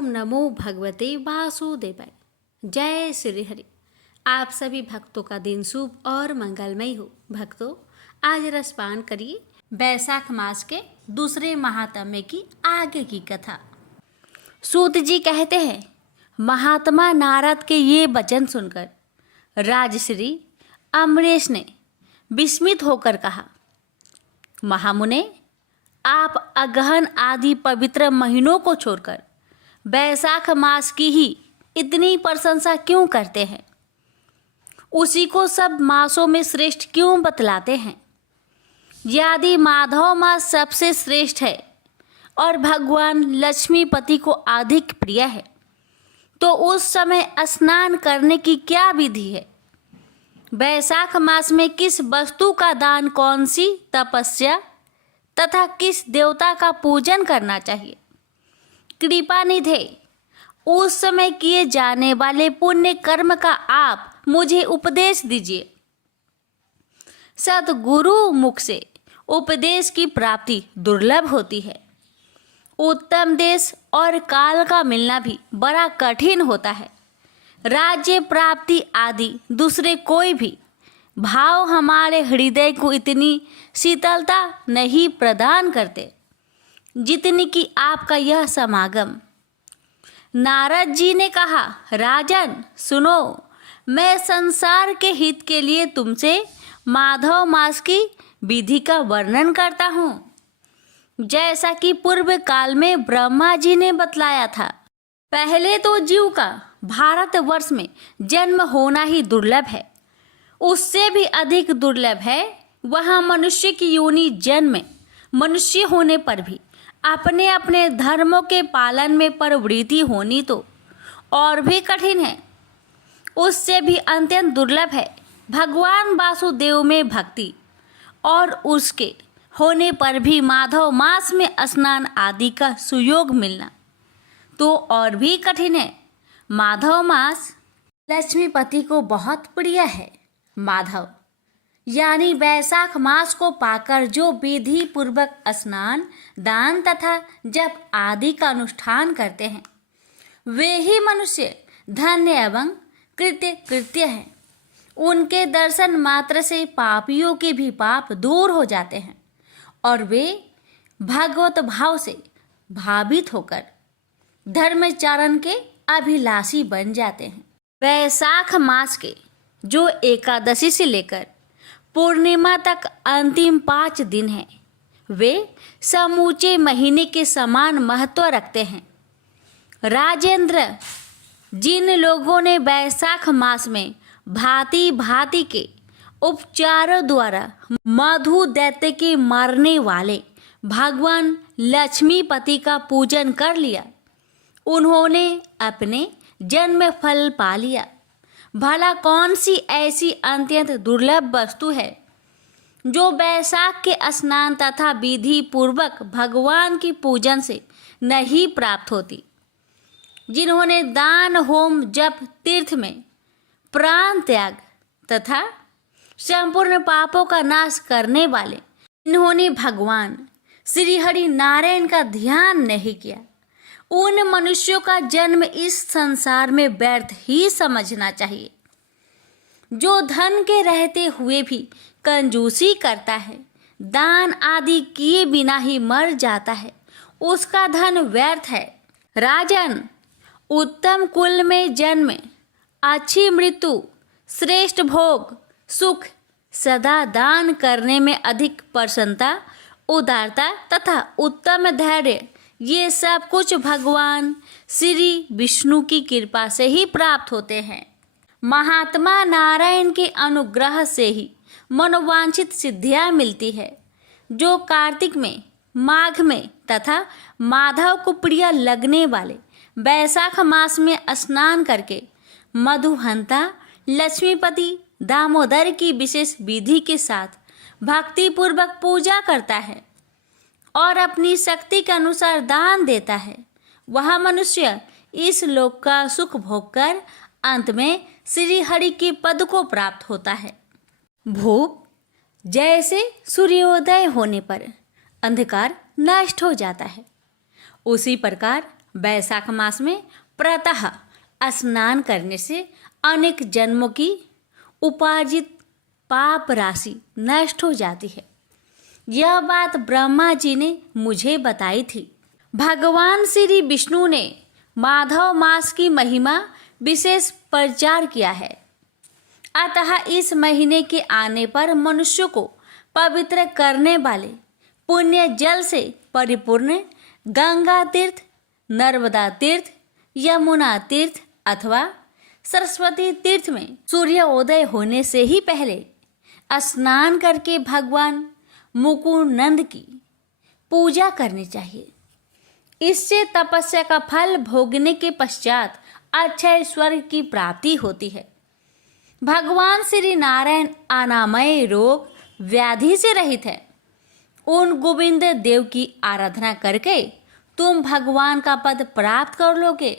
ओम नमो भगवते वासुदेवाय। जय श्री हरि। आप सभी भक्तों का दिन शुभ और मंगलमय हो। भक्तों, आज रसपान करिए बैसाख मास के दूसरे महात्म्य की आगे की कथा। सूत जी कहते हैं, महात्मा नारद के ये वचन सुनकर राजश्री अमरीश ने विस्मित होकर कहा, महामुने, आप अगहन आदि पवित्र महीनों को छोड़कर बैसाख मास की ही इतनी प्रशंसा क्यों करते हैं? उसी को सब मासों में श्रेष्ठ क्यों बतलाते हैं? यदि माधव मास सबसे श्रेष्ठ है और भगवान लक्ष्मीपति को अधिक प्रिय है, तो उस समय स्नान करने की क्या विधि है? बैसाख मास में किस वस्तु का दान, कौन सी तपस्या तथा किस देवता का पूजन करना चाहिए? कृपा निधे, उस समय किए जाने वाले पुण्य कर्म का आप मुझे उपदेश दीजिए। सद्गुरु मुख से उपदेश की प्राप्ति दुर्लभ होती है। उत्तम देश और काल का मिलना भी बड़ा कठिन होता है। राज्य प्राप्ति आदि दूसरे कोई भी भाव हमारे हृदय को इतनी शीतलता नहीं प्रदान करते जितनी कि आपका यह समागम। नारद जी ने कहा, राजन सुनो, मैं संसार के हित के लिए तुमसे माधव मास की विधि का वर्णन करता हूँ, जैसा कि पूर्व काल में ब्रह्मा जी ने बतलाया था। पहले तो जीव का भारतवर्ष में जन्म होना ही दुर्लभ है। उससे भी अधिक दुर्लभ है वहाँ मनुष्य की योनि जन्म में मनुष्य होने पर भी अपने अपने धर्मों के पालन में प्रवृत्ति होनी तो और भी कठिन है। उससे भी अत्यंत दुर्लभ है भगवान वासुदेव में भक्ति, और उसके होने पर भी माधव मास में स्नान आदि का सुयोग मिलना तो और भी कठिन है। माधव मास लक्ष्मीपति को बहुत प्रिय है। माधव यानी बैसाख मास को पाकर जो विधि पूर्वक स्नान, दान तथा जप आदि का अनुष्ठान करते हैं, वे ही मनुष्य धन्य एवं कृत्य हैं। उनके दर्शन मात्र से पापियों के भी पाप दूर हो जाते हैं और वे भगवत भाव से भावित होकर धर्मचारण के अभिलाषी बन जाते हैं। बैसाख मास के जो एकादशी से लेकर पूर्णिमा तक अंतिम 5 दिन हैं, वे समूचे महीने के समान महत्व रखते हैं। राजेंद्र, जिन लोगों ने बैसाख मास में भांति भांति के उपचारों द्वारा मधु दैत्य के मारने वाले भगवान लक्ष्मीपति का पूजन कर लिया, उन्होंने अपने जन्म फल पा लिया। भला कौन सी ऐसी अत्यंत दुर्लभ वस्तु है जो बैसाख के स्नान तथा विधि पूर्वक भगवान की पूजन से नहीं प्राप्त होती? जिन्होंने दान, होम, जप, तीर्थ में प्राण त्याग तथा संपूर्ण पापों का नाश करने वाले, इन्होंने भगवान श्री हरि नारायण का ध्यान नहीं किया, उन मनुष्यों का जन्म इस संसार में व्यर्थ ही समझना चाहिए। जो धन के रहते हुए भी कंजूसी करता है, दान आदि किए बिना ही मर जाता है, उसका धन व्यर्थ है। राजन, उत्तम कुल में जन्म, अच्छी मृत्यु, श्रेष्ठ भोग, सुख, सदा दान करने में अधिक प्रसन्नता, उदारता तथा उत्तम धैर्य, ये सब कुछ भगवान श्री विष्णु की कृपा से ही प्राप्त होते हैं। महात्मा नारायण के अनुग्रह से ही मनोवांछित सिद्धियां मिलती है। जो कार्तिक में, माघ में तथा माधव को प्रिय लगने वाले बैसाख मास में स्नान करके मधुहंता लक्ष्मीपति दामोदर की विशेष विधि के साथ भक्तिपूर्वक पूजा करता है और अपनी शक्ति के अनुसार दान देता है, वह मनुष्य इस लोक का सुख भोगकर अंत में श्री हरि के पद को प्राप्त होता है। भूप जैसे सूर्योदय होने पर अंधकार नष्ट हो जाता है, उसी प्रकार वैशाख मास में प्रातः स्नान करने से अनेक जन्मों की उपार्जित पाप राशि नष्ट हो जाती है। यह बात ब्रह्मा जी ने मुझे बताई थी। भगवान श्री विष्णु ने माधव मास की महिमा विशेष प्रचार किया है। अतः इस महीने के आने पर मनुष्य को पवित्र करने वाले पुण्य जल से परिपूर्ण गंगा तीर्थ, नर्मदा तीर्थ, यमुना तीर्थ अथवा सरस्वती तीर्थ में सूर्योदय होने से ही पहले स्नान करके भगवान मुकुंद की पूजा करनी चाहिए। इससे तपस्या का फल भोगने के पश्चात अक्षय स्वर्ग की प्राप्ति होती है। भगवान श्री नारायण अनामय रोग व्याधि से रहित है। उन गोविंद देव की आराधना करके तुम भगवान का पद प्राप्त कर लोगे।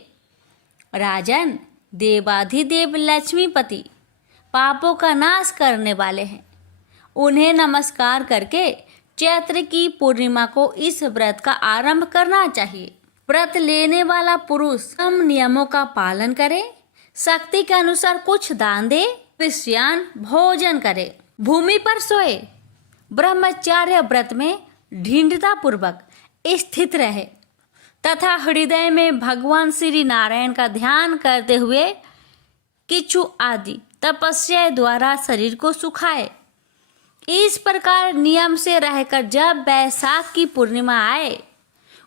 राजन, देवाधिदेव लक्ष्मीपति पापों का नाश करने वाले हैं। उन्हें नमस्कार करके चैत्र की पूर्णिमा को इस व्रत का आरंभ करना चाहिए। व्रत लेने वाला पुरुष सम नियमों का पालन करे, शक्ति के अनुसार कुछ दान दे, विश्राम भोजन करे, भूमि पर सोए, ब्रह्मचार्य व्रत में दृढ़ता पूर्वक स्थित रहे तथा हृदय में भगवान श्री नारायण का ध्यान करते हुए किच्छु आदि तपस्या द्वारा शरीर को सुखाए। इस प्रकार नियम से रहकर जब वैशाख की पूर्णिमा आए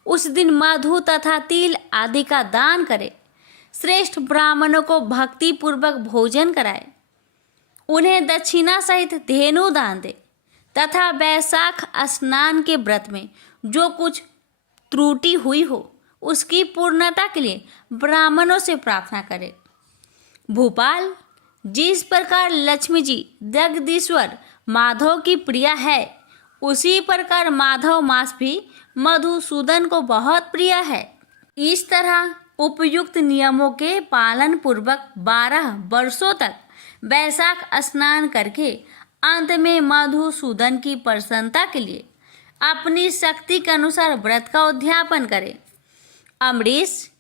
उस दिन मधु तथा तिल आदि का दान करे। श्रेष्ठ ब्राह्मणों को भक्ति पूर्वक भोजन कराए, उन्हें दक्षिणा सहित धेनु दान दे तथा वैशाख स्नान के व्रत में जो कुछ त्रुटि हुई हो उसकी पूर्णता के लिए ब्राह्मणों से प्रार्थना करे। भूपाल, जिस प्रकार लक्ष्मी जी जगदीश्वर माधव की प्रिया है उसी प्रकार माधव मास भी मधुसूदन को बहुत प्रिय है। इस तरह उपयुक्त नियमों के पालन पूर्वक 12 वर्षों तक वैशाख स्नान करके अंत में मधुसूदन की प्रसन्नता के लिए अपनी शक्ति के अनुसार व्रत का उद्यापन करें। अमरीश,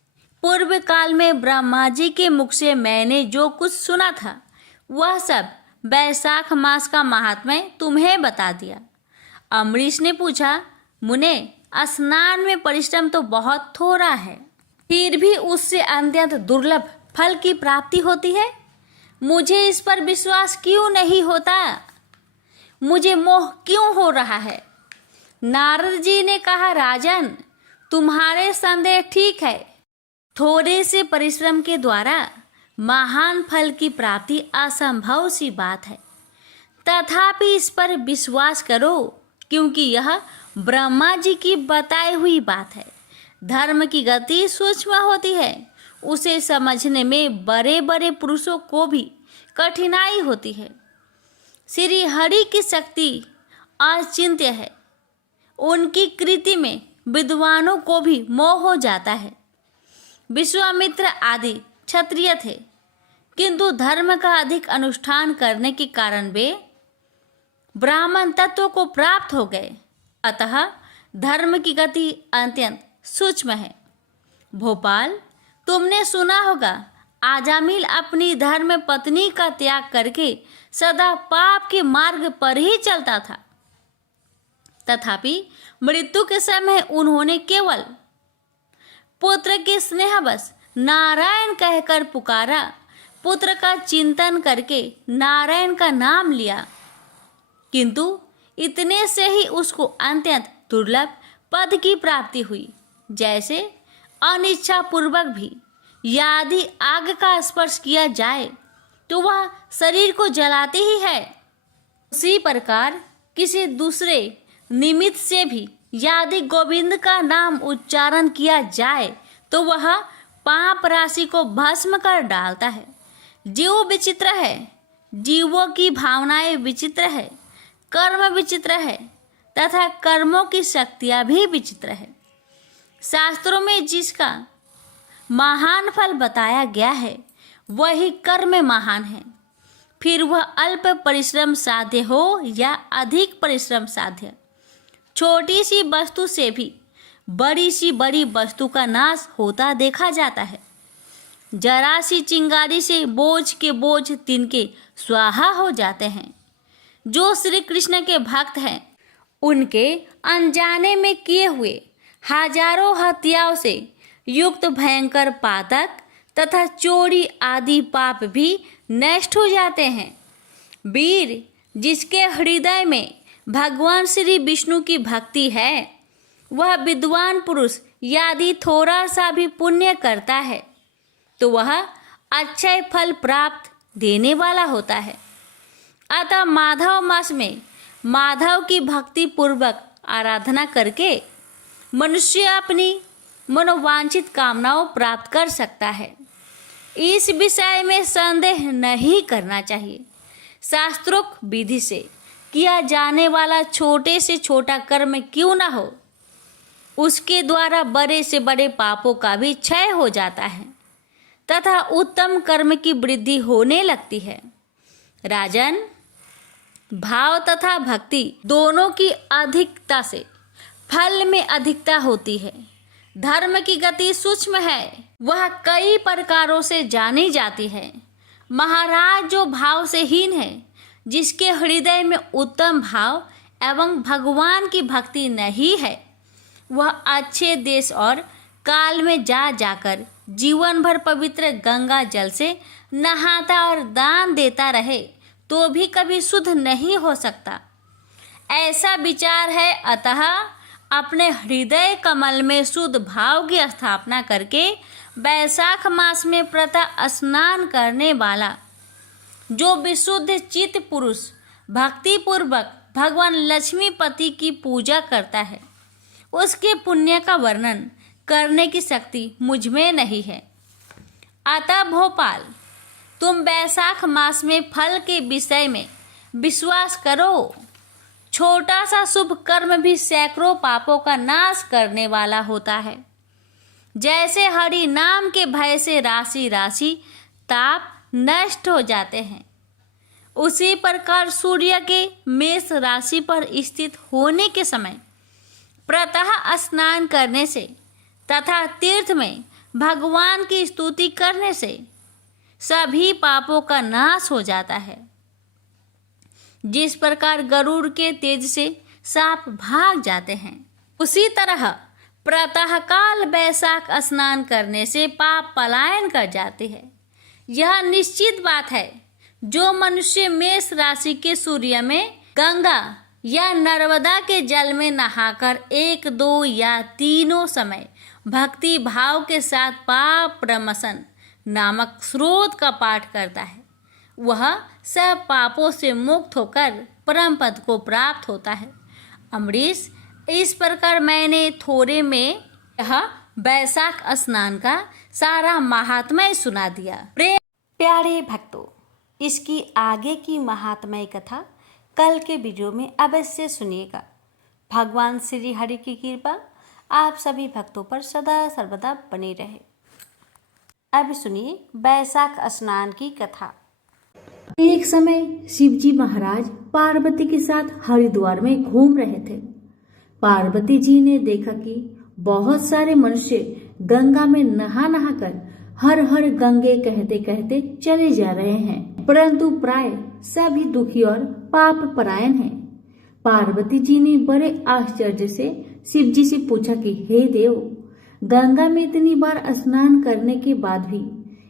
पूर्व काल में ब्रह्मा जी के मुख से मैंने जो कुछ सुना था वह सब वैशाख मास का महात्म्य तुम्हें बता दिया। अमरीश ने पूछा, मुने, स्नान में परिश्रम तो बहुत थोड़ा है, फिर भी उससे अत्यंत दुर्लभ फल की प्राप्ति होती है। मुझे इस पर विश्वास क्यों नहीं होता? मुझे मोह क्यों हो रहा है? नारद जी ने कहा, राजन, तुम्हारे संदेह ठीक है। थोड़े से परिश्रम के द्वारा महान फल की प्राप्ति असंभव सी बात है। तथापि इस पर विश्वास करो क्योंकि यह ब्रह्मा जी की बताई हुई बात है। धर्म की गति सूक्ष्म होती है, उसे समझने में बड़े बड़े पुरुषों को भी कठिनाई होती है। श्री हरि की शक्ति अचिंत्य है, उनकी कृति में विद्वानों को भी मोह हो जाता है। विश्वामित्र आदि क्षत्रिय थे, किंतु धर्म का अधिक अनुष्ठान करने के कारण वे ब्राह्मण तत्व को प्राप्त हो गए। अतः धर्म की गति अत्यंत सूक्ष्म है। भोपाल, तुमने सुना होगा आजामिल अपनी धर्म पत्नी का त्याग करके सदा पाप के मार्ग पर ही चलता था। तथापि मृत्यु के समय उन्होंने केवल पुत्र के स्नेहवश नारायण कहकर पुकारा, पुत्र का चिंतन करके नारायण का नाम लिया, किंतु इतने से ही उसको अत्यंत दुर्लभ पद की प्राप्ति हुई। जैसे अनिच्छा पूर्वक भी यदि आग का स्पर्श किया जाए तो वह शरीर को जलाती ही है, उसी प्रकार किसी दूसरे निमित्त से भी यदि गोविंद का नाम उच्चारण किया जाए तो वह पाप राशि को भस्म कर डालता है। जीव विचित्र है, जीवों की भावनाएं विचित्र है, कर्म विचित्र है तथा कर्मों की शक्तियां भी विचित्र है। शास्त्रों में जिसका महान फल बताया गया है वही कर्म महान है, फिर वह अल्प परिश्रम साध्य हो या अधिक परिश्रम साध्य। छोटी सी वस्तु से भी बड़ी सी बड़ी वस्तु का नाश होता देखा जाता है। जरा सी चिंगारी से बोझ के बोझ तिनके स्वाहा हो जाते हैं। जो श्री कृष्ण के भक्त हैं उनके अनजाने में किए हुए हजारों हत्याओं से युक्त भयंकर पातक तथा चोरी आदि पाप भी नष्ट हो जाते हैं। वीर जिसके हृदय में भगवान श्री विष्णु की भक्ति है, वह विद्वान पुरुष यदि थोड़ा सा भी पुण्य करता है तो वह अक्षय फल प्राप्त देने वाला होता है। अतः माधव मास में माधव की भक्ति पूर्वक आराधना करके मनुष्य अपनी मनोवांछित कामनाओं प्राप्त कर सकता है। इस विषय में संदेह नहीं करना चाहिए। शास्त्रोक्त विधि से किया जाने वाला छोटे से छोटा कर्म क्यों न हो, उसके द्वारा बड़े से बड़े पापों का भी क्षय हो जाता है तथा उत्तम कर्म की वृद्धि होने लगती है। राजन, भाव तथा भक्ति दोनों की अधिकता से फल में अधिकता होती है। धर्म की गति सूक्ष्म है, वह कई प्रकारों से जानी जाती है। महाराज जो भाव से हीन है, जिसके हृदय में उत्तम भाव एवं भगवान की भक्ति नहीं है, वह अच्छे देश और काल में जा जाकर जीवन भर पवित्र गंगा जल से नहाता और दान देता रहे तो भी कभी शुद्ध नहीं हो सकता। ऐसा विचार है। अतः अपने हृदय कमल में शुद्ध भाव की स्थापना करके वैशाख मास में प्रातः स्नान करने वाला जो विशुद्ध चित्त पुरुष भक्ति पूर्वक भगवान लक्ष्मीपति की पूजा करता है, उसके पुण्य का वर्णन करने की शक्ति मुझ में नहीं है। अतः भोपाल, तुम वैशाख मास में फल के विषय में विश्वास करो। छोटा सा शुभ कर्म भी सैकड़ों पापों का नाश करने वाला होता है। जैसे हरि नाम के भय से राशि राशि ताप नष्ट हो जाते हैं, उसी प्रकार सूर्य के मेष राशि पर स्थित होने के समय प्रातः स्नान करने से तथा तीर्थ में भगवान की स्तुति करने से सभी पापों का नाश हो जाता है। जिस प्रकार गरुड़ के तेज से सांप भाग जाते हैं, उसी तरह प्रातःकाल वैशाख स्नान करने से पाप पलायन कर जाते हैं। यह निश्चित बात है। जो मनुष्य मेष राशि के सूर्य में गंगा या नर्मदा के जल में नहाकर 1, 2 या तीनों समय भक्ति भाव के साथ पाप प्रमसन नामक स्रोत का पाठ करता है, वह सब पापों से मुक्त होकर परम पद को प्राप्त होता है। अमरीश, इस प्रकार मैंने थोड़े में यह वैशाख स्नान का सारा महात्म्य सुना दिया। प्यारे भक्तों, इसकी आगे की महात्म्य कथा कल के वीडियो में अवश्य सुनिएगा। भगवान श्री हरि की कृपा आप सभी भक्तों पर सदा सर्वदा बनी रहे। अब सुनिए वैशाख स्नान की कथा। एक समय शिवजी महाराज पार्वती के साथ हरिद्वार में घूम रहे थे। पार्वती जी ने देखा कि बहुत सारे मनुष्य गंगा में नहा नहा कर हर हर गंगे कहते कहते चले जा रहे हैं, परंतु प्राय सभी दुखी और पाप परायण हैं। पार्वती जी ने बड़े आश्चर्य से शिव जी से पूछा कि हे देव, गंगा में इतनी बार स्नान करने के बाद भी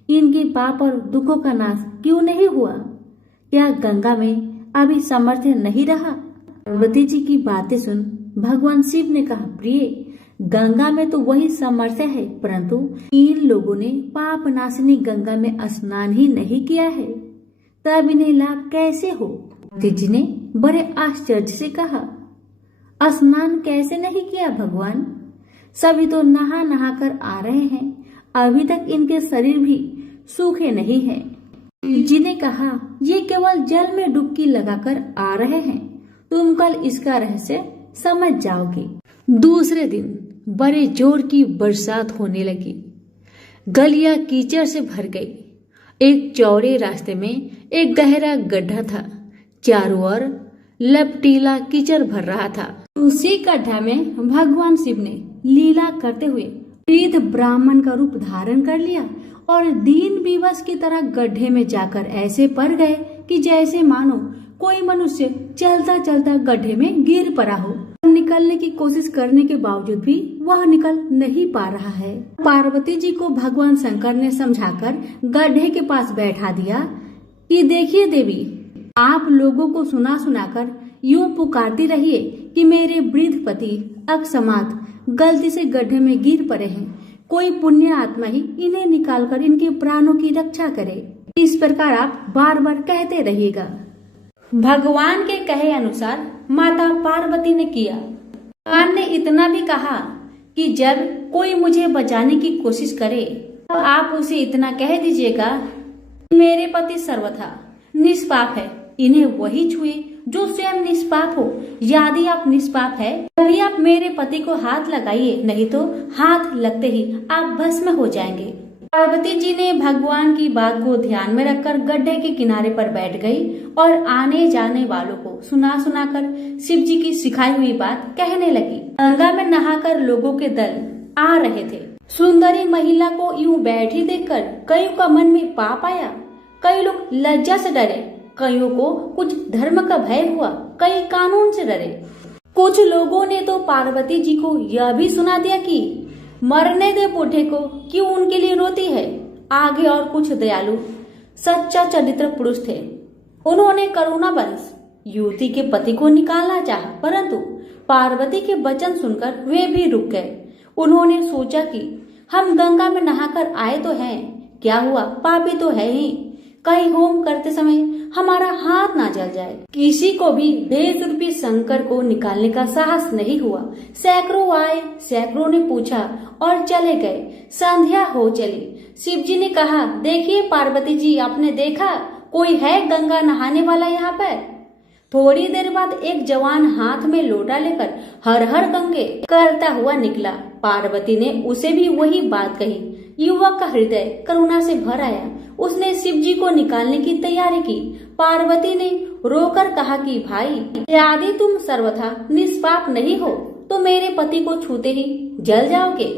इनके पाप और दुखों का नाश क्यों नहीं हुआ? क्या गंगा में अभी सामर्थ्य नहीं रहा? पार्वती जी की बातें सुन भगवान शिव ने कहा, प्रिय, गंगा में तो वही सामर्थ्य है, परंतु इन लोगों ने पाप नाशिनी गंगा में स्नान ही नहीं किया है, तब इन्हें लाभ कैसे हो? पार्वती जी ने बड़े आश्चर्य से कहा, स्नान कैसे नहीं किया भगवान? सभी तो नहा नहा कर आ रहे हैं, अभी तक इनके शरीर भी सूखे नहीं हैं। शिव जी ने कहा, ये केवल जल में डुबकी लगाकर आ रहे हैं, तुम कल इसका रहस्य समझ जाओगे। दूसरे दिन बड़े जोर की बरसात होने लगी। गलियां कीचड़ से भर गई। एक चौड़े रास्ते में एक गहरा गड्ढा था, चारों ओर लपटीला कीचड़ भर रहा था। उसी गड्ढा में भगवान शिव ने लीला करते हुए वृद्ध ब्राह्मण का रूप धारण कर लिया और दीन विवश की तरह गड्ढे में जाकर ऐसे पड़ गए कि जैसे मानो कोई मनुष्य चलता चलता गड्ढे में गिर पड़ा हो। निकलने की कोशिश करने के बावजूद भी वह निकल नहीं पा रहा है। पार्वती जी को भगवान शंकर ने समझाकर गड्ढे के पास बैठा दिया कि देखिए देवी, आप लोगों को सुना सुनाकर यूं पुकारती रहिए कि मेरे वृद्ध पति अकस्मात गलती से गड्ढे में गिर पड़े हैं, कोई पुण्य आत्मा ही इन्हें निकालकर इनके प्राणों की रक्षा करे। इस प्रकार आप बार बार कहते रहिएगा। भगवान के कहे अनुसार माता पार्वती ने किया। भगवान ने इतना भी कहा कि जब कोई मुझे बचाने की कोशिश करे तो आप उसे इतना कह दीजिएगा, मेरे पति सर्वथा निष्पाप है, इन्हें वही छुए जो स्वयं निष्पाप हो। यदि आप निष्पाप है तभी आप मेरे पति को हाथ लगाइए, नहीं तो हाथ लगते ही आप भस्म हो जाएंगे। पार्वती जी ने भगवान की बात को ध्यान में रखकर गड्ढे के किनारे पर बैठ गई और आने जाने वालों को सुना सुनाकर शिव जी की सिखाई हुई बात कहने लगी। गंगा में नहाकर लोगों के दल आ रहे थे। सुंदरी महिला को यूं बैठी देखकर कईयों का मन में पाप आया। कई लोग लज्जा से डरे, कईयों को कुछ धर्म का भय हुआ, कई कानून से डरे। कुछ लोगों ने तो पार्वती जी को यह भी सुना दिया कि मरने दे बूढ़े को, क्यों उनके लिए रोती है। आगे और कुछ दयालु सच्चा चरित्र पुरुष थे। उन्होंने करुणावश युवती के पति को निकालना चाहा, परंतु पार्वती के वचन सुनकर वे भी रुक गए। उन्होंने सोचा कि हम गंगा में नहाकर आए तो हैं, क्या हुआ, पापी तो है ही, कहीं होम करते समय हमारा हाथ ना जल जाए। किसी को भी भेष रूपी शंकर को निकालने का साहस नहीं हुआ। सैकड़ों आए, सैकड़ों ने पूछा और चले गए। संध्या हो चली। शिव जी ने कहा, देखिए पार्वती जी, आपने देखा कोई है गंगा नहाने वाला यहाँ पर? थोड़ी देर बाद एक जवान हाथ में लोटा लेकर हर हर गंगे करता हुआ निकला। पार्वती ने उसे भी वही बात कही। युवक का हृदय करुणा से भर आया। उसने शिव जी को निकालने की तैयारी की। पार्वती ने रोकर कहा कि भाई, यदि तुम सर्वथा निष्पाप नहीं हो तो मेरे पति को छूते ही जल जाओगे।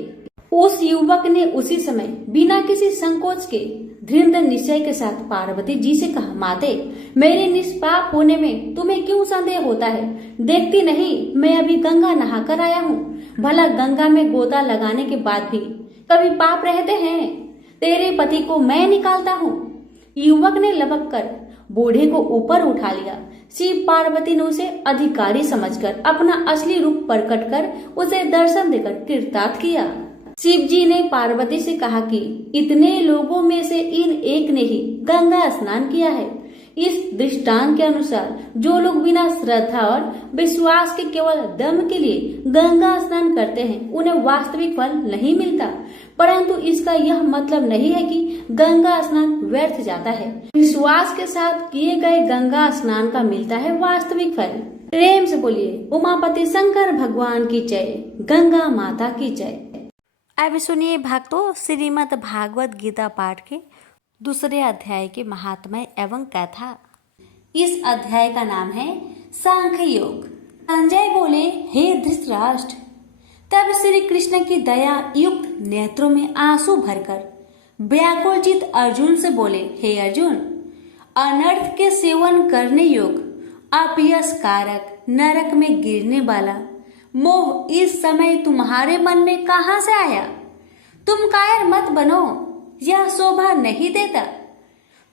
उस युवक ने उसी समय बिना किसी संकोच के दृढ़ निश्चय के साथ पार्वती जी से कहा, माते, मेरे निष्पाप होने में तुम्हें क्यों संदेह होता है? देखती नहीं, मैं अभी गंगा नहा कर आया हूँ। भला गंगा में गोता लगाने के बाद भी कभी पाप रहते हैं? तेरे पति को मैं निकालता हूँ। युवक ने लपक कर बूढ़े को ऊपर उठा लिया। शिव पार्वती ने उसे अधिकारी समझकर अपना असली रूप प्रकट कर उसे दर्शन देकर कृतार्थ किया। शिव जी ने पार्वती से कहा कि इतने लोगों में से इन एक ने ही गंगा स्नान किया है। इस दृष्टांत के अनुसार जो लोग बिना श्रद्धा और विश्वास के केवल दम के लिए गंगा स्नान करते हैं, उन्हें वास्तविक फल नहीं मिलता। परंतु इसका यह मतलब नहीं है कि गंगा स्नान व्यर्थ जाता है। विश्वास के साथ किए गए गंगा स्नान का मिलता है वास्तविक फल। प्रेम से बोलिए उमापति शंकर भगवान की जय, गंगा माता की जय। अब सुनिए भक्तों, श्रीमद् भागवत गीता पाठ के दूसरे अध्याय के महात्म्य एवं कथा। इस अध्याय का नाम है सांख्य योग। संजय बोले, हे धृतराष्ट्र। तब श्री कृष्ण की दया युक्त नेत्रों में आंसू भरकर व्याकुल चित अर्जुन से बोले, हे अर्जुन, अनर्थ के सेवन करने योग, अपयश कारक, नरक में गिरने वाला मोह इस समय तुम्हारे मन में कहां से आया? तुम कायर मत बनो, यह शोभा नहीं देता।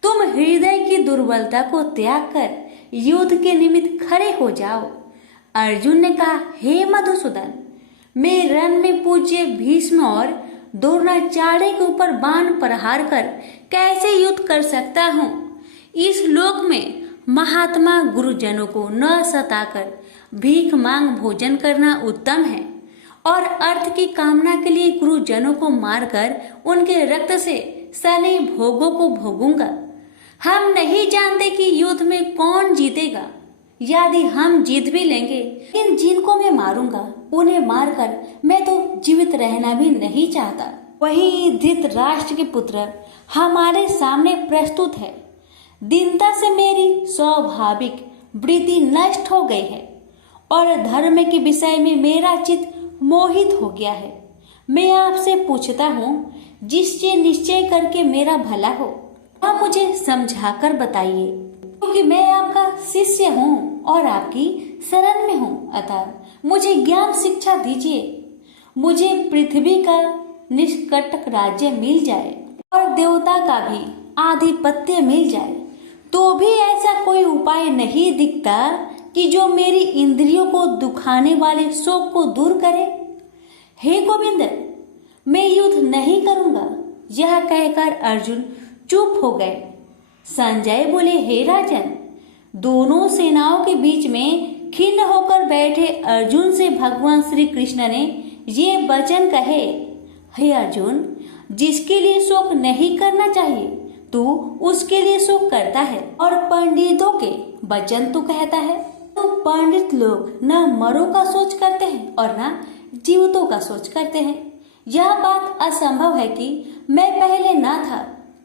तुम हृदय की दुर्बलता को त्याग कर युद्ध के निमित्त खड़े हो जाओ। अर्जुन ने कहा, हे मधुसूदन, मैं रण में पूज्य भीष्म और द्रोणाचार्य के ऊपर बाण प्रहार कर कैसे युद्ध कर सकता हूँ? इस लोक में महात्मा गुरुजनों को न सताकर भीख मांग भोजन करना उत्तम है, और अर्थ की कामना के लिए गुरुजनों को मारकर उनके रक्त से सने भोगों को भोगूंगा। हम नहीं जानते कि युद्ध में कौन जीतेगा। यदि हम जीत भी लेंगे, इन जिनको मैं मारूंगा उन्हें मारकर मैं तो जीवित रहना भी नहीं चाहता। वहीं धृतराष्ट्र के पुत्र हमारे सामने प्रस्तुत है। दीनता से मेरी स्वाभाविक वृत्ति नष्ट हो गई है और धर्म के विषय में मेरा चित्त मोहित हो गया है। मैं आपसे पूछता हूँ, जिससे निश्चय करके मेरा भला हो, आप मुझे समझाकर बताइए, क्योंकि मैं आपका शिष्य हूँ और आपकी शरण में हूँ। अतः मुझे ज्ञान शिक्षा दीजिए। मुझे पृथ्वी का निष्कंटक राज्य मिल जाए और देवता का भी आधिपत्य मिल जाए, तो भी ऐसा कोई उपाय नहीं दिखता कि जो मेरी इंद्रियों को दुखाने वाले शोक को दूर करे। हे गोविंद, मैं युद्ध नहीं करूंगा। यह कहकर अर्जुन चुप हो गए। संजय बोले, हे राजन, दोनों सेनाओं के बीच में खिन्न होकर बैठे अर्जुन से भगवान श्री कृष्ण ने ये वचन कहे, हे अर्जुन, जिसके लिए शोक नहीं करना चाहिए तू उसके लिए शोक करता है, और पंडितों के वचन तू कहता है। तो पंडित लोग न मरों का सोच करते हैं और न जीवितों का सोच करते हैं। यह बात असंभव है कि मैं पहले न था,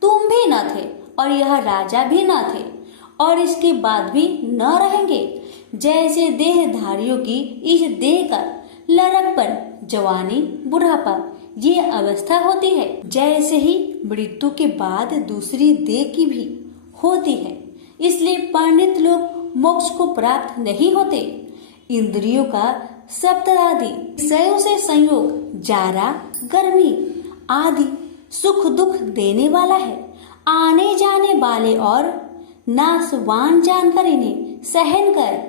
तुम भी न थे, और यह राजा भी न थे, और इसके बाद भी न रहेंगे। जैसे देहधारियों की इस देह का लड़कपन, जवानी, बुढ़ापा ये अवस्था होती है, जैसे ही मृत्यु के बाद दूसरी देह की भी होती है। इसलिए पंडित लोग मोक्ष को प्राप्त नहीं होते। इंद्रियों का सप्तरादि विषयों से संयोग जारा, गर्मी आदि सुख दुख देने वाला है। आने जाने वाले और नाशवान जानकर इन्हें सहन कर।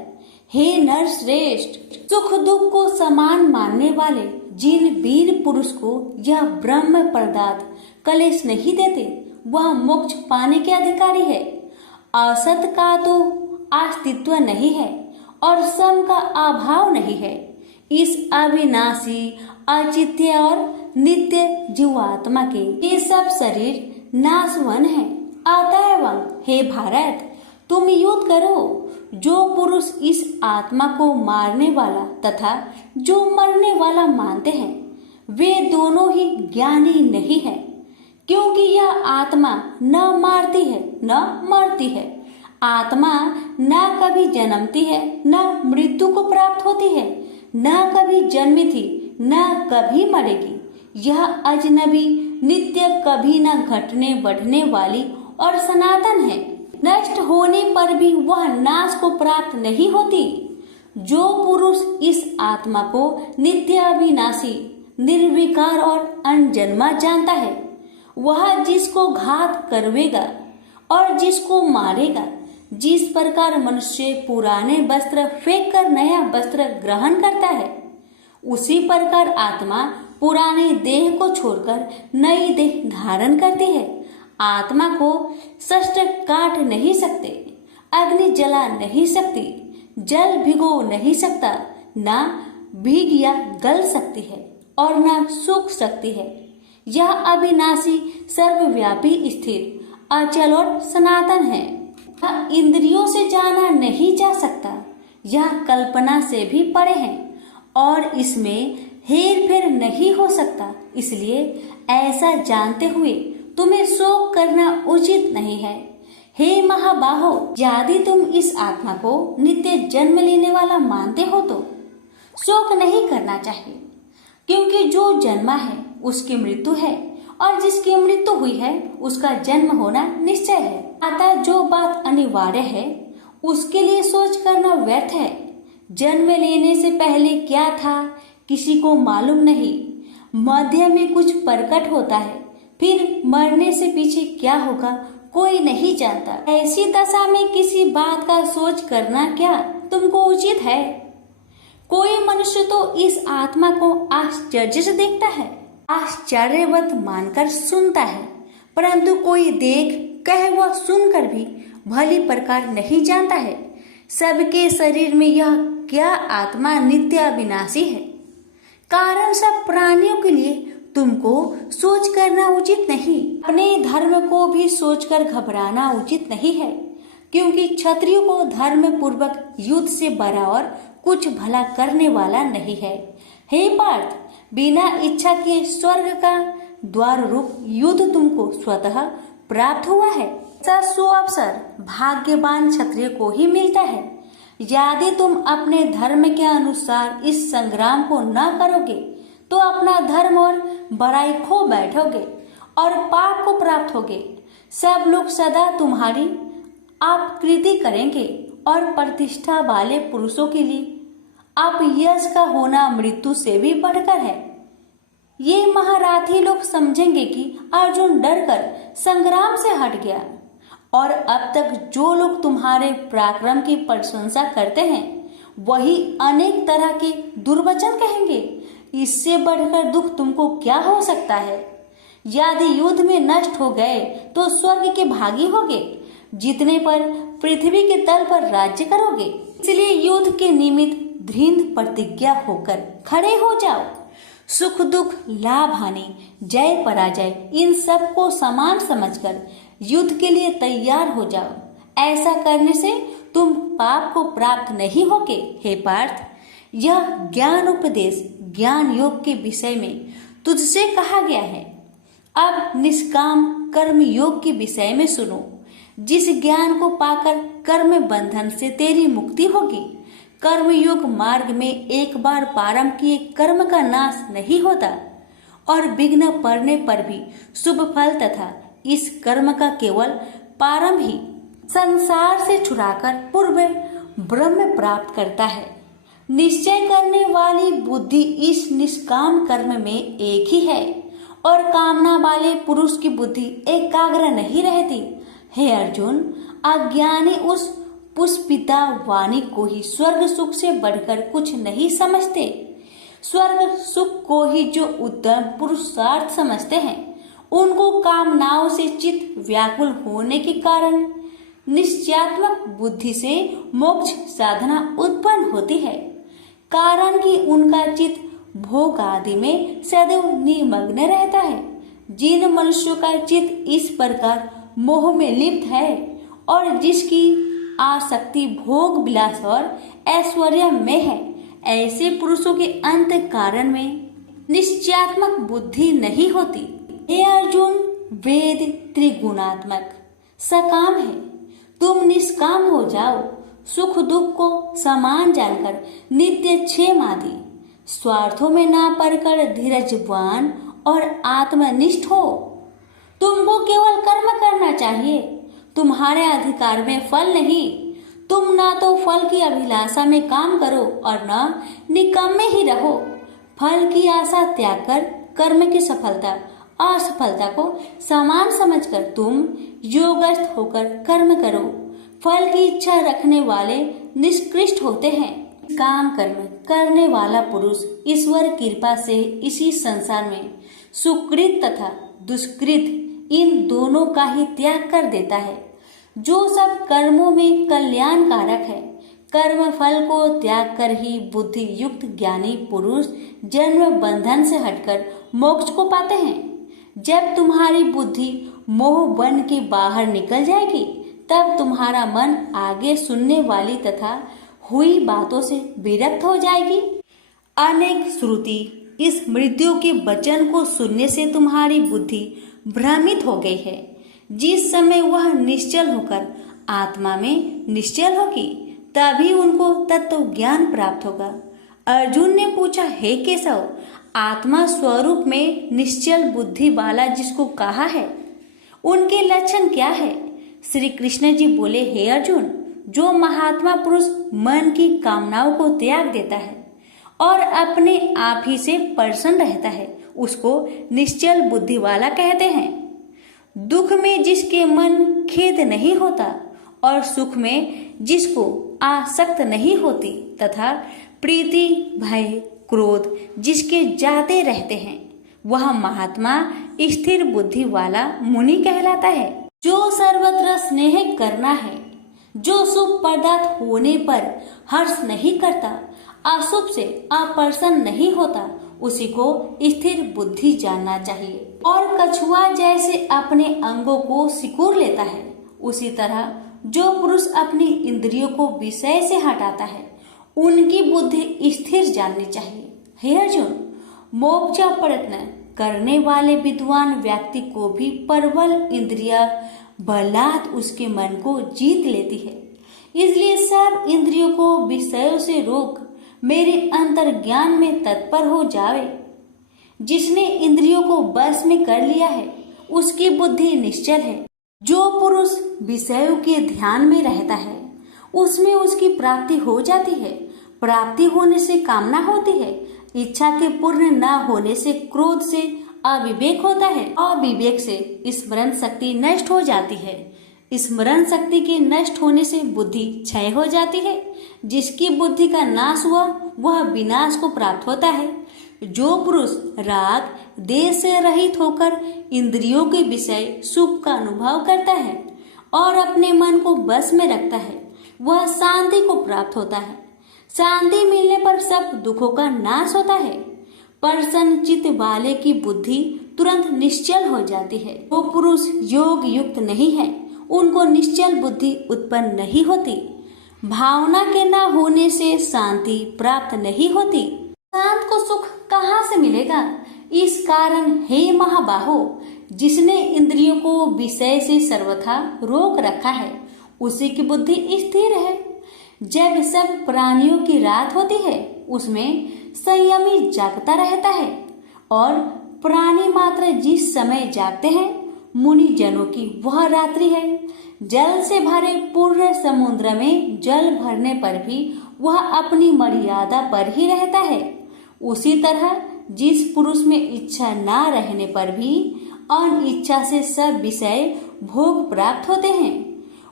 हे नर श्रेष्ठ, सुख दुख को समान मानने वाले जिन वीर पुरुष को यह ब्रह्म पदार्थ कलेश नहीं देते, वह मोक्ष पाने के अधिकारी है। असत का तो अस्तित्व नहीं है और सम का अभाव नहीं है। इस अविनाशी, अचित्य और नित्य जीवात्मा के ये सब शरीर नाशवन है। अतएव हे भारत, तुम युद्ध करो। जो पुरुष इस आत्मा को मारने वाला तथा जो मरने वाला मानते हैं, वे दोनों ही ज्ञानी नहीं है, क्योंकि यह आत्मा न मारती है न मरती है। आत्मा न कभी जन्मती है न मृत्यु को प्राप्त होती है, न कभी जन्मी थी न कभी मरेगी। यह अजनबी, नित्य, कभी न घटने बढ़ने वाली और सनातन है। नष्ट होने पर भी वह नाश को प्राप्त नहीं होती। जो पुरुष इस आत्मा को नित्य, अविनाशी, निर्विकार और अनजन्मा जानता है, वह जिसको घात करवेगा और जिसको मारेगा, जिस प्रकार मनुष्य पुराने वस्त्र फेंक कर नया वस्त्र ग्रहण करता है, उसी प्रकार आत्मा पुराने देह को छोड़कर नई देह धारण करती है। आत्मा को शस्त्र काट नहीं सकते, अग्नि जला नहीं सकती, जल भिगो नहीं सकता, ना भीग या गल सकती है और ना सूख सकती है। यह अविनाशी, सर्वव्यापी, स्थिर, अचल और सनातन है। यह इंद्रियों से जाना नहीं जा सकता। यह कल्पना से भी परे है और इसमें हेर फेर नहीं हो सकता। इसलिए ऐसा जानते हुए तुम्हें शोक करना उचित नहीं है। हे महाबाहो, यदि तुम इस आत्मा को नित्य जन्म लेने वाला मानते हो तो शोक नहीं करना चाहिए, क्योंकि जो जन्मा है उसकी मृत्यु है और जिसकी मृत्यु हुई है उसका जन्म होना निश्चय है। अतः जो बात अनिवार्य है उसके लिए सोच करना व्यर्थ है। जन्म लेने से पहले क्या था किसी को मालूम नहीं। मध्य में कुछ प्रकट होता है, फिर मरने से पीछे क्या होगा कोई नहीं जानता। ऐसी दशा में किसी बात का सोच करना क्या तुमको उचित है? कोई मनुष्य तो इस आत्मा को आश्चर्य से देखता है, आश्चर्यवत मानकर सुनता है, परंतु कोई देख कह व सुनकर भी भली प्रकार नहीं जानता है सबके शरीर में यह क्या आत्मा नित्य अविनाशी है। कारण सब प्राणियों के लिए तुमको सोच करना उचित नहीं। अपने धर्म को भी सोचकर घबराना उचित नहीं है, क्योंकि क्षत्रियो को धर्म पूर्वक युद्ध से बराबर कुछ भला करने वाला नहीं है। हे पार्थ, बिना इच्छा के स्वर्ग का द्वार रूप युद्ध तुमको स्वतः प्राप्त हुआ है। ऐसा सुअवसर भाग्यवान क्षत्रिय को ही मिलता है। यदि तुम अपने धर्म के अनुसार इस संग्राम को न करोगे तो अपना धर्म और बड़ाई खो बैठोगे और पाप को प्राप्त होगे। सब लोग सदा तुम्हारी अपकीर्ति करेंगे और प्रतिष्ठा वाले पुरुषों के लिए अपयश का होना मृत्यु से भी बढ़कर है। ये महारथी लोग समझेंगे कि अर्जुन डरकर संग्राम से हट गया, और अब तक जो लोग तुम्हारे पराक्रम की प्रशंसा करते हैं वही अनेक तरह के दुर्वचन कहेंगे। इससे बढ़कर दुख तुमको क्या हो सकता है? यदि युद्ध में नष्ट हो गए तो स्वर्ग के भागी होगे, जीतने पर पृथ्वी के तल पर राज्य करोगे। इसलिए युद्ध के निमित्त दृढ़ प्रतिज्ञा होकर खड़े हो जाओ। सुख दुख, लाभ हानि, जय पराजय, इन सब को समान समझकर युद्ध के लिए तैयार हो जाओ। ऐसा करने से तुम पाप को प्राप्त नहीं होगे। हे पार्थ, यह ज्ञान उपदेश ज्ञान योग के विषय में तुझसे कहा गया है। अब निष्काम कर्म योग के विषय में सुनो। जिस ज्ञान को पाकर कर्म बंधन से तेरी मुक्ति होगी। कर्म योग मार्ग में एक बार प्रारंभ किए कर्म का नाश नहीं होता और विघ्न पड़ने पर भी शुभ फल तथा इस कर्म का केवल प्रारंभ ही संसार से छुड़ाकर पूर्व ब्रह्म प्राप्त करता है। निश्चय करने वाली बुद्धि इस निष्काम कर्म में एक ही है और कामना वाले पुरुष की बुद्धि एकाग्र नहीं रहती। हे अर्जुन, अज्ञानी उस पुष्पिता वाणी को ही स्वर्ग सुख से बढ़कर कुछ नहीं समझते। स्वर्ग सुख को ही जो उत्तम पुरुषार्थ समझते हैं, उनको कामनाओं से चित्त व्याकुल होने के कारण निश्चयात्मक बुद्धि से मोक्ष साधना उत्पन्न होती है। कारण कि उनका चित्त भोग आदि में सदैव निमग्न रहता है। जिन मनुष्यों का चित्त इस प्रकार मोह में लिप्त है और जिसकी आसक्ति भोग विलास और ऐश्वर्य में है, ऐसे पुरुषों के अंत कारण में निश्चयात्मक बुद्धि नहीं होती। हे अर्जुन, वेद त्रिगुणात्मक सकाम है। तुम निष्काम हो जाओ। सुख दुख को समान जानकर नित्य क्षेम आदि स्वार्थों में ना पड़कर धीरजवान और आत्मनिष्ठ हो। तुमको केवल कर्म करना चाहिए। तुम्हारे अधिकार में फल नहीं। तुम ना तो फल की अभिलाषा में काम करो और न निकम्मे ही रहो। फल की आशा त्याग कर कर्म की सफलता असफलता को समान समझकर तुम योगस्थ होकर कर्म करो। फल की इच्छा रखने वाले निष्कृष्ट होते हैं। काम कर्म करने वाला पुरुष ईश्वर कृपा से इसी संसार में सुकृत तथा दुष्कृत इन दोनों का ही त्याग कर देता है। जो सब कर्मों में कल्याणकारक है, कर्म फल को त्याग कर ही बुद्धि युक्त ज्ञानी पुरुष जन्म बंधन से हटकर मोक्ष को पाते हैं। जब तुम्हारी बुद्धि मोह बन के बाहर निकल जाएगी, तब तुम्हारा मन आगे सुनने वाली तथा हुई बातों से विरक्त हो जाएगी। अनेक श्रुति इस मृत्यु के वचन को सुनने से तुम्हारी बुद्धि भ्रमित हो गई है। जिस समय वह निश्चल होकर आत्मा में निश्चल होगी, तभी उनको तत्व ज्ञान प्राप्त होगा। अर्जुन ने पूछा, हे केशव, आत्मा स्वरूप में निश्चल बुद्धि वाला जिसको कहा है, उनके लक्षण क्या है? श्री कृष्ण जी बोले, हे अर्जुन, जो महात्मा पुरुष मन की कामनाओं को त्याग देता है और अपने आप ही से प्रसन्न रहता है, उसको निश्चल बुद्धि वाला कहते हैं। दुख में जिसके मन खेद नहीं होता और सुख में जिसको आसक्त नहीं होती तथा प्रीति भय क्रोध जिसके जाते रहते हैं, वह महात्मा स्थिर बुद्धि वाला मुनि कहलाता है। जो सर्वत्र स्नेह करना है, जो शुभ पदार्थ होने पर हर्ष नहीं करता, अशुभ से अप्रसन्न नहीं होता, उसी को स्थिर बुद्धि जानना चाहिए। और कछुआ जैसे अपने अंगों को सिकुड़ लेता है, उसी तरह जो पुरुष अपनी इंद्रियों को विषय से हटाता है, उनकी बुद्धि स्थिर जाननी चाहिए। हे अर्जुन, मोक्ष प्रयत्न करने वाले विद्वान व्यक्ति को भी प्रबल इंद्रिया बलात् उसके मन को जीत लेती है। इसलिए सब इंद्रियों को विषयों से रोक मेरे अंतर ज्ञान में तत्पर हो जावे। जिसने इंद्रियों को वश में कर लिया है उसकी बुद्धि निश्चल है। जो पुरुष विषयों के ध्यान में रहता है उसमें उसकी प्राप्ति हो जाती है। प्राप्ति होने से कामना होती है। इच्छा के पूर्ण न होने से क्रोध से अविवेक होता है। अविवेक से स्मरण शक्ति नष्ट हो जाती है। स्मरण शक्ति के नष्ट होने से बुद्धि क्षय हो जाती है। जिसकी बुद्धि का नाश हुआ वह विनाश को प्राप्त होता है। जो पुरुष राग देश से रहित होकर इंद्रियों के विषय सुख का अनुभव करता है और अपने मन को बस में रखता है वह शांति को प्राप्त होता है। शांति मिलने पर सब दुखों का नाश होता है। प्रसन्न चित्त वाले की बुद्धि तुरंत निश्चल हो जाती है। वो पुरुष योग युक्त नहीं है उनको निश्चल बुद्धि उत्पन्न नहीं होती। भावना के न होने से शांति प्राप्त नहीं होती। शांत को सुख कहाँ से मिलेगा? इस कारण हे महाबाहो, जिसने इंद्रियों को विषय से सर्वथा रोक रखा है उसी की बुद्धि स्थिर है। जब सब प्राणियों की रात होती है उसमें संयमी जागता रहता है और प्राणी मात्र जिस समय जागते हैं मुनि जनों की वह रात्रि है। जल से भरे पूर्ण समुद्र में जल भरने पर भी वह अपनी मर्यादा पर ही रहता है। उसी तरह जिस पुरुष में इच्छा ना रहने पर भी अनिच्छा से सब विषय भोग प्राप्त होते हैं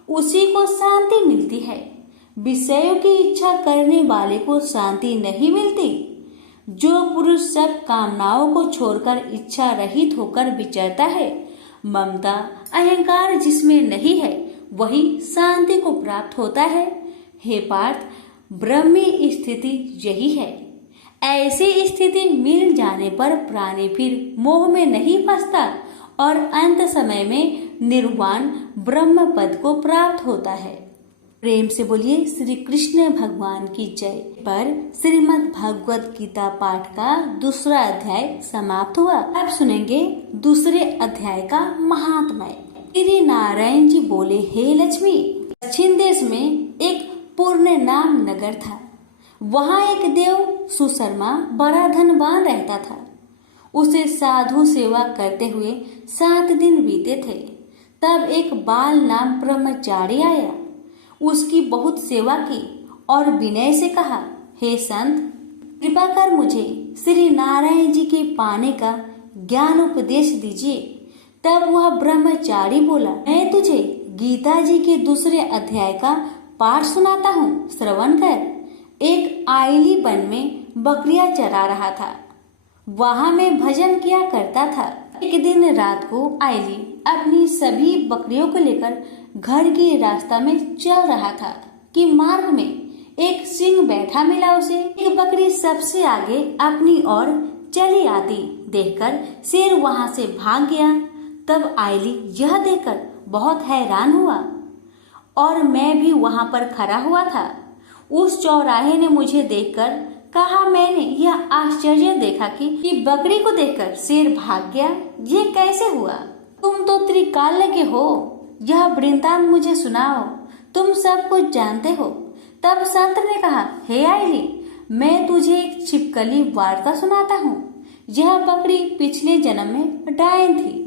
उसी को शांति मिलती है। विषयों की इच्छा करने वाले को शांति नहीं मिलती। जो पुरुष सब कामनाओं को छोड़कर इच्छा रहित होकर विचरता है, ममता अहंकार जिसमें नहीं है वही शांति को प्राप्त होता है। हे पार्थ, ब्रह्मी स्थिति यही है। ऐसी स्थिति मिल जाने पर प्राणी फिर मोह में नहीं फंसता और अंत समय में निर्वाण ब्रह्म पद को प्राप्त होता है। प्रेम से बोलिए श्री कृष्ण भगवान की जय। पर श्रीमद् भगवद गीता पाठ का दूसरा अध्याय समाप्त हुआ। अब सुनेंगे दूसरे अध्याय का महात्म्य। श्री नारायण जी बोले, हे लक्ष्मी, दक्षिण देश में एक पूर्ण नाम नगर था। वहाँ एक देव सुशर्मा बड़ा धनवान रहता था। उसे साधु सेवा करते हुए 7 दिन बीते थे। तब एक बाल नाम ब्रह्मचारी आया। उसकी बहुत सेवा की और विनय से कहा, हे संत, कृपा कर मुझे श्री नारायण जी के पाने का ज्ञान उपदेश दीजिए। तब वह ब्रह्मचारी बोला, मैं तुझे गीता जी के दूसरे अध्याय का पाठ सुनाता हूँ, श्रवण कर। एक आईली वन में बकरियां चरा रहा था। वहां में भजन किया करता था। एक दिन रात को आईली अपनी सभी बकरियों को लेकर घर के रास्ता में चल रहा था कि मार्ग में एक सिंह बैठा मिला। उसे एक बकरी सबसे आगे अपनी ओर चली आती देखकर शेर वहां से भाग गया। तब आईली यह देखकर बहुत हैरान हुआ और मैं भी वहां पर खड़ा हुआ था। उस चौराहे ने मुझे देखकर कहा, मैंने यह आश्चर्य देखा कि बकरी को देखकर शेर भाग गया। ये कैसे हुआ? तुम तो त्रिकाल के हो, यह वृत्तांत मुझे सुनाओ, तुम सब कुछ जानते हो। तब संत ने कहा, हे आईली, मैं तुझे एक छिपकली वार्ता सुनाता हूँ। यह बकरी पिछले जन्म में डायन थी।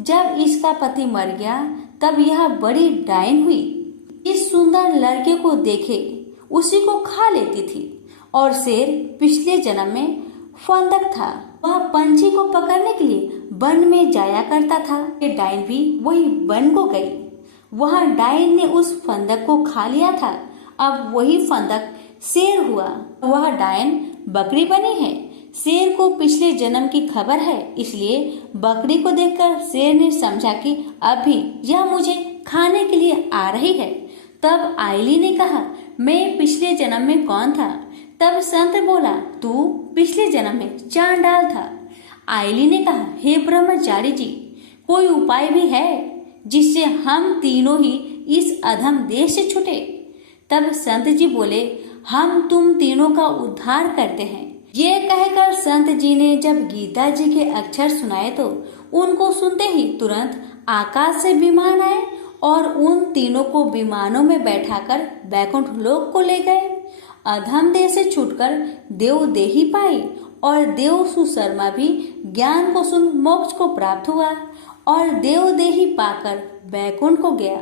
जब इसका पति मर गया तब यह बड़ी डायन हुई। इस सुंदर लड़के को देखे उसी को खा लेती थी। और शेर पिछले जन्म में फंदक था। वह पंछी को पकड़ने के लिए वन में जाया करता था। ये डायन भी वही वन को गई। वह डायन ने उस फंदक को खा लिया था। अब वही फंदक शेर हुआ। वह डायन बकरी बनी है। शेर को पिछले जन्म की खबर है, इसलिए बकरी को देखकर शेर ने समझा कि अभी यह मुझे खाने के लिए आ रही है। तब आईली ने कहा, मैं पिछले जन्म में कौन था? तब संत बोला, तू पिछले जन्म में चांडाल था। आईली ने कहा, हे ब्रह्मचारी जी, कोई उपाय भी है जिससे हम तीनों ही इस अधम देश से छूटे? तब संत जी बोले, हम तुम तीनों का उद्धार करते हैं। ये कहकर संत जी ने जब गीता जी के अक्षर सुनाए तो उनको सुनते ही तुरंत आकाश से विमान आए और उन तीनों को विमानों में बैठाकर बैकुंठ लोक को ले गए। अधम देह से छूटकर देव देही पाई और देव सुशर्मा भी ज्ञान को सुन मोक्ष को प्राप्त हुआ और देव देही पाकर बैकुंठ को गया।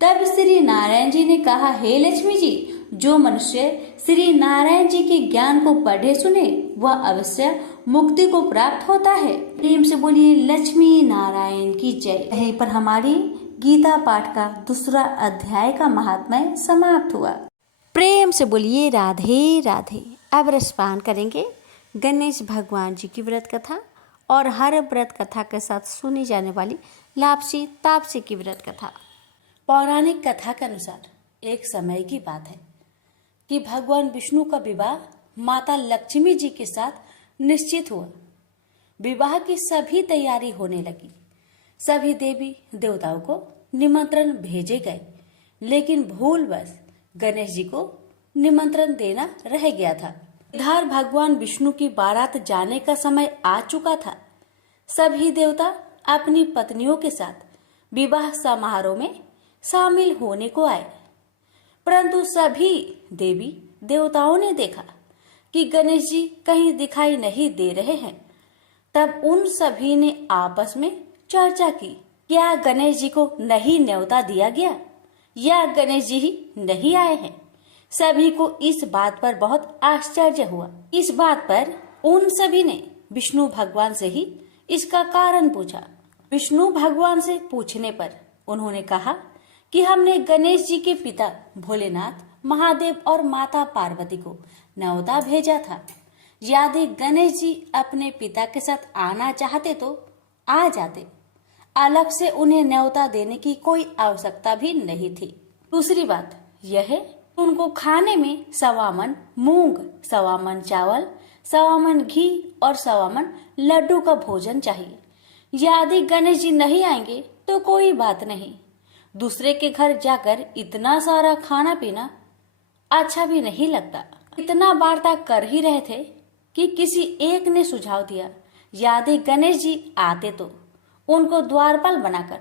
तब श्री नारायण जी ने कहा, हे लक्ष्मी जी, जो मनुष्य श्री नारायण जी के ज्ञान को पढ़े सुने वह अवश्य मुक्ति को प्राप्त होता है। प्रेम से बोलिए लक्ष्मी नारायण की जय। यहीं पर हमारी गीता पाठ का दूसरा अध्याय का महात्म्य समाप्त हुआ। प्रेम से बोलिए राधे राधे। अब रसपान करेंगे गणेश भगवान जी की व्रत कथा और हर व्रत कथा के साथ सुनी जाने वाली लापसी तापसी की व्रत कथा। पौराणिक कथा के अनुसार एक समय की बात है कि भगवान विष्णु का विवाह माता लक्ष्मी जी के साथ निश्चित हुआ। विवाह की सभी तैयारी होने लगी। सभी देवी देवताओं को निमंत्रण भेजे गए, लेकिन भूलवश गणेश जी को निमंत्रण देना रह गया था। इधर भगवान विष्णु की बारात जाने का समय आ चुका था। सभी देवता अपनी पत्नियों के साथ विवाह समारोह में शामिल होने को आए, परंतु सभी देवी देवताओं ने देखा कि गणेश जी कहीं दिखाई नहीं दे रहे हैं। तब उन सभी ने आपस में चर्चा की, क्या गणेश जी को नहीं न्योता दिया गया या गणेश जी ही नहीं आए हैं। सभी को इस बात पर बहुत आश्चर्य हुआ। इस बात पर उन सभी ने विष्णु भगवान से ही इसका कारण पूछा। विष्णु भगवान से पूछने पर उन्होंने कहा कि हमने गणेश जी के पिता भोलेनाथ, महादेव और माता पार्वती को न्योता भेजा था। यदि गणेश जी अपने पिता के साथ आना चाहते तो आ जाते, अलग से उन्हें न्योता देने की कोई आवश्यकता भी नहीं थी। दूसरी बात यह है, उनको खाने में 1.25 मन मूंग, 1.25 मन चावल, 1.25 मन घी और 1.25 मन लड्डू का भोजन चाहिए। यदि गणेश जी नहीं आएंगे तो कोई बात नहीं, दूसरे के घर जाकर इतना सारा खाना पीना अच्छा भी नहीं लगता। इतना वार्ता कर ही रहे थे कि किसी एक ने सुझाव दिया, यदि गणेश जी आते तो उनको द्वारपाल बनाकर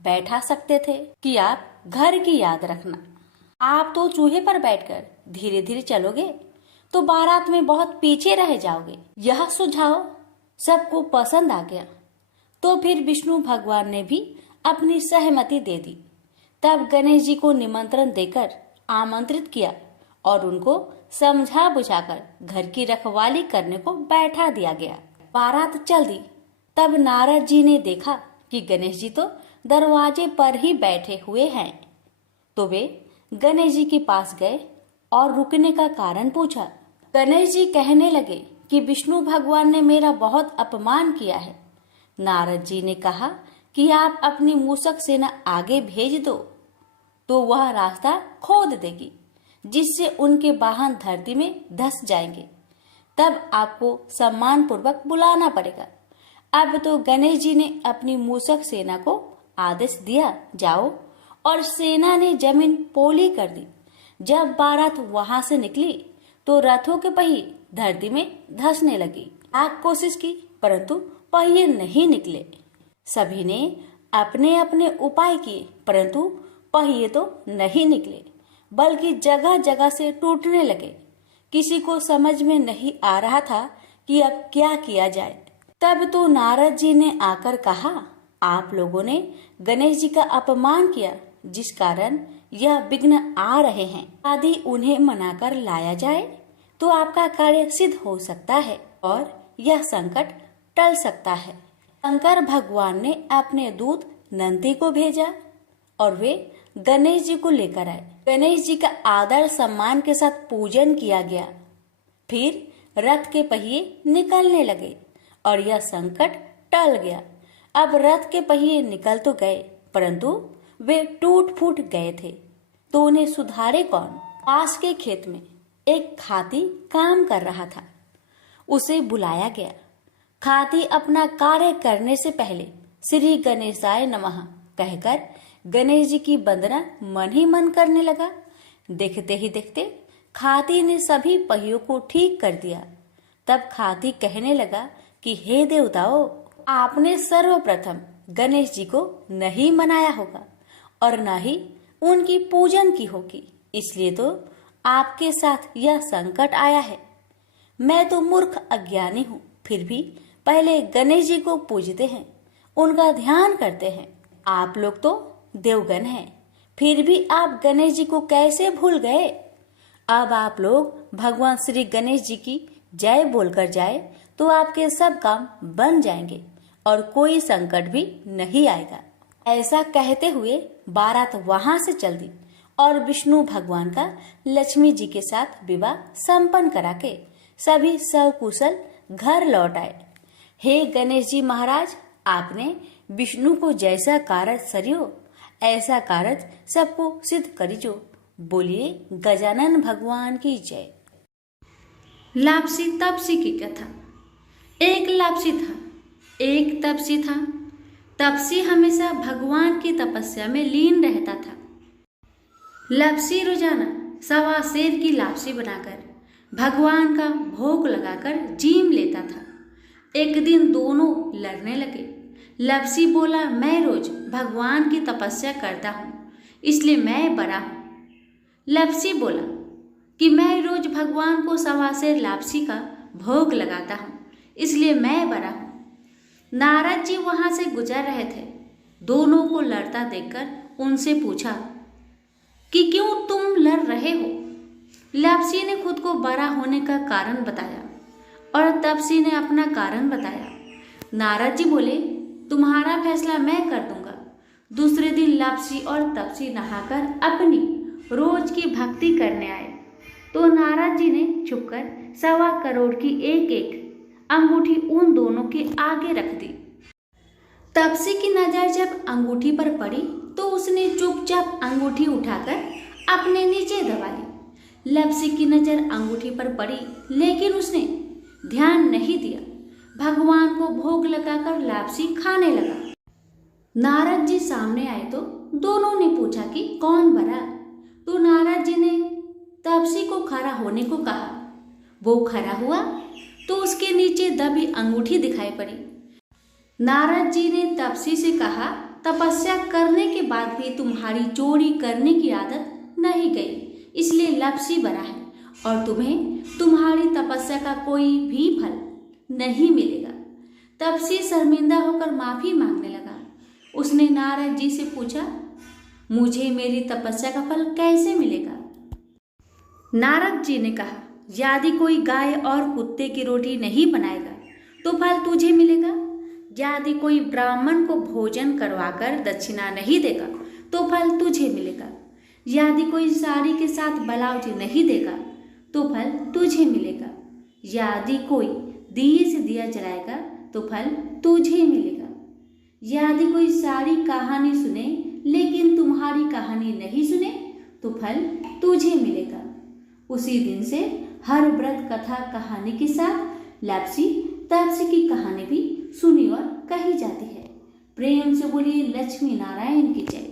बैठा सकते थे कि आप घर की याद रखना। आप तो चूहे पर बैठकर धीरे धीरे चलोगे तो बारात में बहुत पीछे रह जाओगे। यह सुझाव सबको पसंद आ गया, तो फिर विष्णु भगवान ने भी अपनी सहमति दे दी। तब गणेश जी को निमंत्रण देकर आमंत्रित किया और उनको समझा बुझाकर घर की रखवाली करने को बैठा दिया गया। बारात चल दी। तब नारद जी ने देखा कि गणेश जी तो दरवाजे पर ही बैठे हुए हैं, तो वे गणेश जी के पास गए और रुकने का कारण पूछा। गणेश जी कहने लगे कि विष्णु भगवान ने मेरा बहुत अपमान किया है। नारद जी ने कहा कि आप अपनी मूषक सेना आगे भेज दो तो वह रास्ता खोद देगी, जिससे उनके वाहन धरती में धंस जाएंगे। तब आपको सम्मान पूर्वक बुलाना पड़ेगा। अब तो गणेश जी ने अपनी मूषक सेना को आदेश दिया, जाओ, और सेना ने जमीन पोली कर दी। जब बारात वहां से निकली तो रथों के पहिए धरती में धंसने लगी। लाख कोशिश की परंतु पहिए नहीं निकले। सभी ने अपने अपने उपाय किए परंतु पहिए तो नहीं निकले, बल्कि जगह जगह से टूटने लगे। किसी को समझ में नहीं आ रहा था कि अब क्या किया जाए। तब तो नारद जी ने आकर कहा, आप लोगों ने गणेश जी का अपमान किया, जिस कारण यह विघ्न आ रहे हैं। यदि उन्हें मनाकर लाया जाए तो आपका कार्य सिद्ध हो सकता है और यह संकट टल सकता है। शंकर भगवान ने अपने दूत नंदी को भेजा और वे गणेश जी को लेकर आए। गणेश जी का आदर सम्मान के साथ पूजन किया गया। फिर रथ के पहिए निकलने लगे और यह संकट टल गया। अब रथ के पहिए निकल तो गए परंतु वे टूट फूट गए थे, तो उन्हें सुधारे कौन। पास के खेत में एक खाती काम कर रहा था। उसे बुलाया गया। खाती अपना कार्य करने से पहले श्री गणेशाय नमः कहकर गणेश जी की वंदना मन ही मन करने लगा। देखते ही देखते खाती ने सभी पहियों को ठीक कर दिया। तब खाती कहने लगा कि हे देवताओं, आपने सर्वप्रथम गणेश जी को नहीं मनाया होगा और न ही उनकी पूजन की होगी। इसलिए तो आपके साथ यह संकट आया है। मैं तो मूर्ख अज्ञानी हूँ, फिर भी पहले गणेश जी को पूजते हैं, उनका ध्यान करते हैं। आप लोग तो देवगण हैं, फिर भी आप गणेश जी को कैसे भूल गए? अब आप लोग भगवान श्री गणेश जी की जय बोलकर जाए तो आपके सब काम बन जाएंगे और कोई संकट भी नहीं आएगा। ऐसा कहते हुए बारात वहां से चल दी और विष्णु भगवान का लक्ष्मी जी के साथ विवाह संपन्न करा के सभी सकुशल घर लौट आए। हे गणेश जी महाराज, आपने विष्णु को जैसा कारज सरियो ऐसा कारज सबको सिद्ध करिजो। बोलिए गजानन भगवान की जय। लापसी तपसी की कथा। एक लापसी था, एक तपसी था। तपसी हमेशा भगवान की तपस्या में लीन रहता था। लापसी रोजाना सवा सेर की लापसी बनाकर भगवान का भोग लगाकर जीम लेता था। एक दिन दोनों लड़ने लगे। लापसी बोला, मैं रोज भगवान की तपस्या करता हूँ, इसलिए मैं बड़ा हूँ। लापसी बोला कि मैं रोज भगवान को सवा सेर लापसी का भोग लगाता हूँ, इसलिए मैं बड़ा हूँ। नारद जी वहां से गुजर रहे थे। दोनों को लड़ता देखकर उनसे पूछा कि क्यों तुम लड़ रहे हो? लापसी ने खुद को बड़ा होने का कारण बताया और तपसी ने अपना कारण बताया। नारद जी बोले, तुम्हारा फैसला मैं कर दूंगा। दूसरे दिन लापसी और तपसी नहाकर अपनी रोज की भक्ति करने आए तो नारद जी ने छुपकर 1.25 करोड़ की एक एक अंगूठी उन दोनों के आगे रख दी। तपसी की नजर जब अंगूठी पर पड़ी तो उसने चुपचाप अंगूठी उठाकर अपने नीचे दबा ली। लापसी की नजर अंगूठी पर पड़ी लेकिन उसने ध्यान नहीं दिया। भगवान को भोग लगाकर लापसी खाने लगा। नारद जी सामने आए तो दोनों ने पूछा कि कौन बड़ा? तो नारद जी ने तपसी को खड़ा होने को कहा। वो खड़ा हुआ तो उसके नीचे दबी अंगूठी दिखाई पड़ी। नारद जी ने तपसी से कहा, तपस्या करने के बाद भी तुम्हारी चोरी करने की आदत नहीं गई, इसलिए लापसी बड़ा है और तुम्हें तुम्हारी तपस्या का कोई भी फल नहीं मिलेगा। तपसी शर्मिंदा होकर माफी मांगने लगा। उसने नारद जी से पूछा, मुझे मेरी तपस्या का फल कैसे मिलेगा? नारद जी ने कहा, यदि कोई गाय और कुत्ते की रोटी नहीं बनाएगा तो फल तुझे मिलेगा। यदि कोई ब्राह्मण को भोजन करवाकर दक्षिणा नहीं देगा तो फल तुझे मिलेगा। यदि कोई साड़ी के साथ ब्लाउज नहीं देगा तो फल तुझे मिलेगा। यदि कोई दिए से दिया जलाएगा तो फल तुझे मिलेगा। यदि कोई सारी कहानी सुने लेकिन तुम्हारी कहानी नहीं सुने तो फल तुझे मिलेगा। उसी दिन से हर व्रत कथा कहानी के साथ लापसी तपसी की कहानी भी सुनी और कही जाती है। प्रेम से बोलिए लक्ष्मी नारायण की जय।